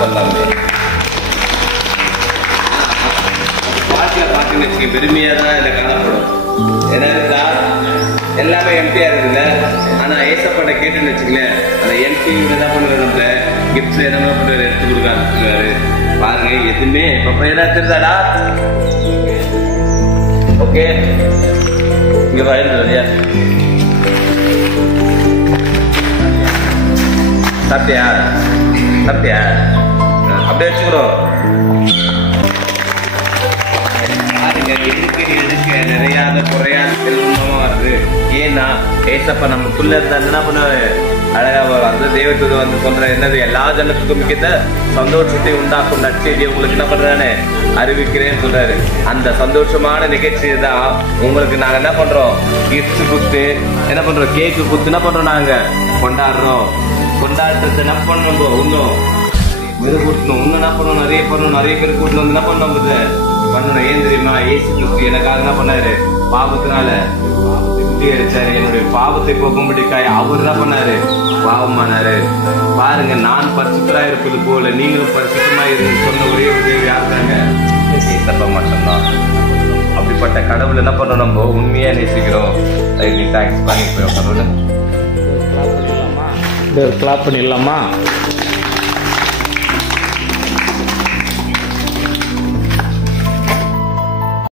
பண்ணாங்க. பாட்டில் பார்த்தீங்கன்னு வச்சுக்க பெருமையாக தான் இதில் காணப்படும். ஏன்னா எல்லாமே எம்டியா இருக்குல்ல. ஆனா ஏசப்பட்ட கேட்டுன்னு வச்சுக்கலேன், அந்த எம்டி என்ன பண்ணுவாரு, நம்மள கிஃப்ட்ஸ் என்ன பண்ணுவாரு, எடுத்து கொடுக்க ஆரம்பிச்சுருவாரு. பாருங்க எதுவுமே இப்ப என்ன தெரியுதாடா? ஓகே இங்க வரையா சாப்பிட்டியா? சாப்பிட்டியா? அப்படியே வச்சுக்கிறோம். எதுக்கு நிறையாத குறையாத செல்வமா வருது. ஏன்னா ஏசப்பா நமக்குள்ள இருந்தா என்ன பண்ணுவாரு, அழகா அந்த தெய்வத்துக்கு வந்து சொல்ற என்னது, எல்லா ஜனத்துக்கும் மிக்க சந்தோஷத்தை உண்டாக்கும் நற்செய்தியை உங்களுக்கு என்ன பண்றானே அறிவிக்கிறேன்னு சொல்றாரு. அந்த சந்தோஷமான நிகழ்ச்சியை தான் உங்களுக்கு நாங்க என்ன பண்றோம், கிஃப்ட் கொடுத்து என்ன பண்றோம், கேக்கு கொடுத்து என்ன பண்றோம், நாங்க கொண்டாடுறோம். கொண்டாடுறது என்ன பண்ணணும், இன்னும் இது கொடுக்கணும், இன்னும் என்ன பண்ணணும், நிறைய பண்ணணும், நிறைய பேர் கூட்டணும் வந்து என்ன பண்ணணும் பண்ணணும். ஏன் தெரியுமா? ஏசு கிறிஸ்து எனக்காக என்ன பண்ணாரு, பாவத்தினால அடிச்சாரு. என்னுடைய பாவத்தை போகும்படிக்காய் அவர் என்ன பண்ணாரு, பாவமானாரு. பாருங்க, நான் பரிசுத்தரா இருப்பது போல நீங்களும் பரிசுத்தமா இருந்து சொன்ன ஒரே உதவி யாருதாங்க, ஏசப்பா மட்டும்தான். அப்படிப்பட்ட கடவுள் என்ன பண்ணோம், நம்ம உண்மையா நேசிக்கிறோம். தேங்க்ஸ் பண்ணி போய் கிளாப் பண்ணிடலாமா?